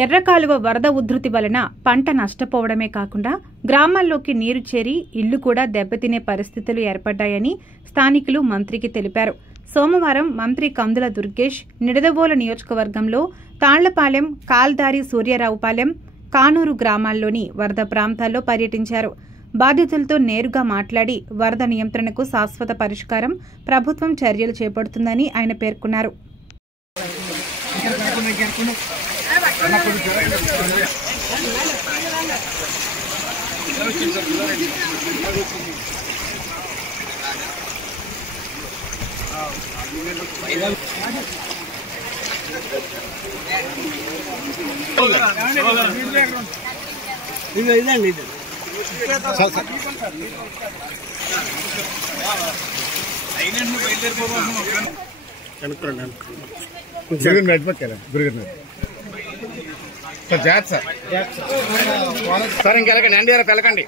ఎర్రకాలువ వరద ఉధృతి వలన పంట నష్టపోవడమే కాకుండా గ్రామాల్లోకి నీరు చేరి ఇళ్లు కూడా దెబ్బతినే పరిస్థితులు ఏర్పడ్డాయని స్థానికులు మంత్రికి తెలిపారు. సోమవారం మంత్రి కందుల దుర్గేష్ నిడదవోలు నియోజకవర్గంలో తాళ్లపాలెం, కాల్దారి సూర్యారావుపాలెం, కానూరు గ్రామాల్లోని వరద ప్రాంతాల్లో పర్యటించారు. బాధితులతో నేరుగా మాట్లాడి వరద నియంత్రణకు శాశ్వత పరిష్కారం ప్రభుత్వం చర్యలు చేపడుతుందని ఆయన పేర్కొన్నారు. సార్ ఇంకెళ్ళకండి, ఎన్డీఆర్ఎఫ్ వెళ్ళకండి.